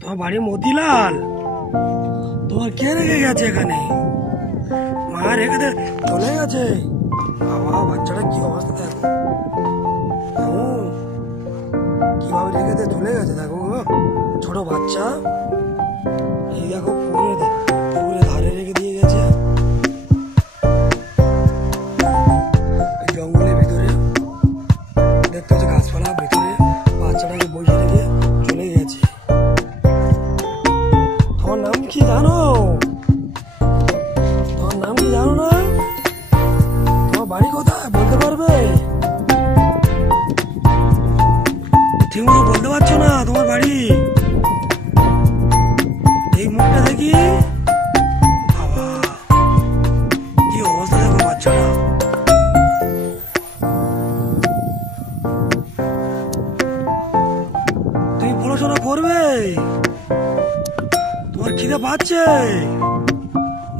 তোমার বাড়ি মতিলাল? তোমার কে রেখে গেছে এখানে? মা রেখে চলে গেছে? বাবা, বাচ্চাটা কি অবস্থা দেখো, কিভাবে রেখে চলে গেছে দেখো, ছোট বাচ্চা। এই দেখো পুকুরে ধারে রেখে দিয়ে গেছে, জঙ্গলের ভিতরে দেখতে হচ্ছে, গাছপালার ভিতরে বাচ্চাটাকে বসে রেখে চলে গেছে। তোমার নাম কি জানো? তোমার নাম কি জানো না? তোমার বাড়ি কোথায় বলতে পারবে? ঠিক মতো বলতে পারছো না তোমার বাড়ি? এই মুখটা দেখি, বাবা কি অবস্থা দেখো বাচ্চাটা। তুমি পড়াশোনা করবে? তোমার খিদে পাচ্ছে?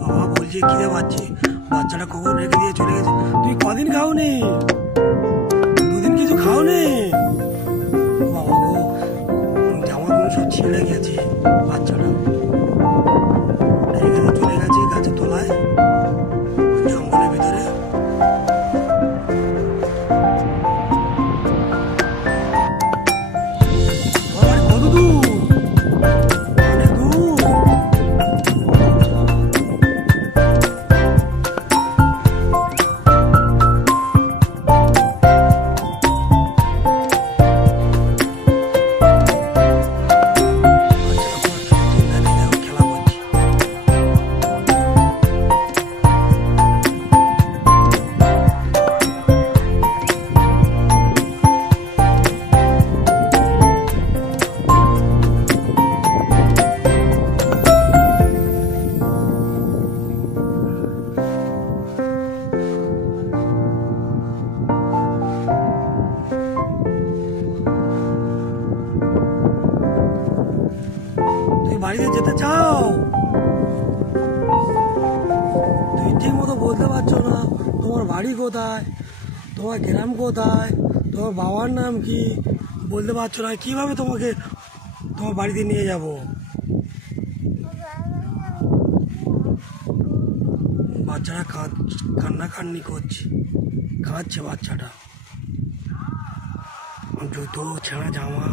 বাবা বলছে খিদে পাচ্ছে, বাচ্চাটা কখন রেখে দিয়ে চলে গেছে। তুমি কদিন খাওনি? দুদিন কিছু খাওনি? বাবা গো, জামাগুলো সব ছিঁড়ে গেছে, বাচ্চাটা রেখে দিয়ে চলে গেছে গাছের তলায়, জঙ্গলের ভিতরে। কত দূর? অনেক দূর। বাড়িতে যেতে চাও? তুমি ঠিক মতো বলতে পারছো না তোমার বাড়ি কোথায়, তোমার গ্রাম কোথায়, তোমার বাবার নাম কি বলতে পারছো না। কিভাবে তোমাকে তোমার বাড়িতে নিয়ে যাব? বাচ্চাটা কান্নাকান্নি করছে, কাঁদছে বাচ্চাটা। জুতো, ছেঁড়া জামা,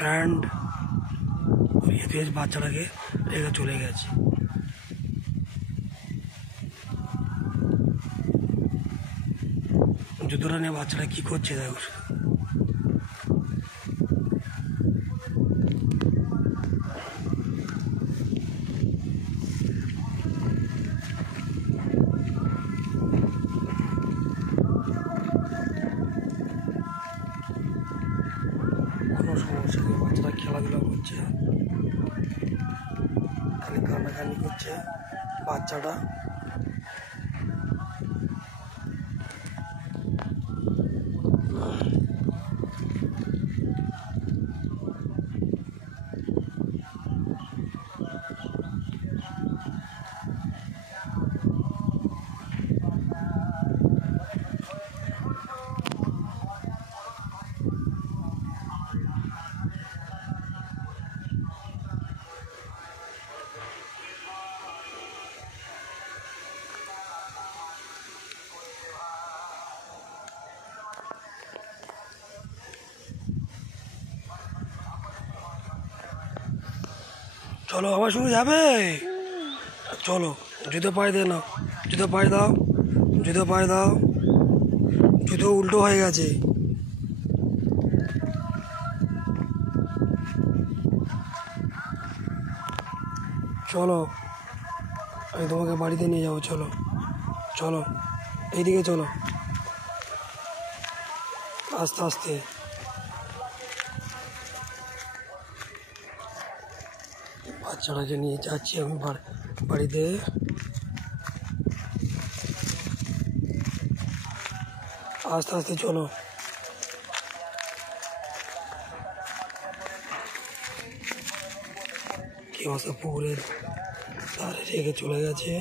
প্যান্ট বাচ্চাটাকে রেখে চলে গেছে। জুতোটা নিয়ে বাচ্চাটা কি করছে দেখো শুধু। কোনো সমস্যা নেই, বাচ্চাটা খেলাধুলা করছে, খালি কান্নাকান্নি করছে বাচ্চাটা। চলো আমার সঙ্গে যাবে? চলো, জুতো পায়ে দে না, জুতো পায়ে দাও, জুতো পায়ে দাও। জুতো উল্টো হয়ে গেছে। চলো, আমি তোমাকে বাড়িতে নিয়ে যাবো। চলো চলো, এইদিকে চলো, আস্তে আস্তে। বাচ্চাটাকে নিয়ে যাচ্ছি আমি বাড়িতে। আস্তে আস্তে চলো। কি অবস্থা, পুকুরের ধারে রেখে চলে গেছে।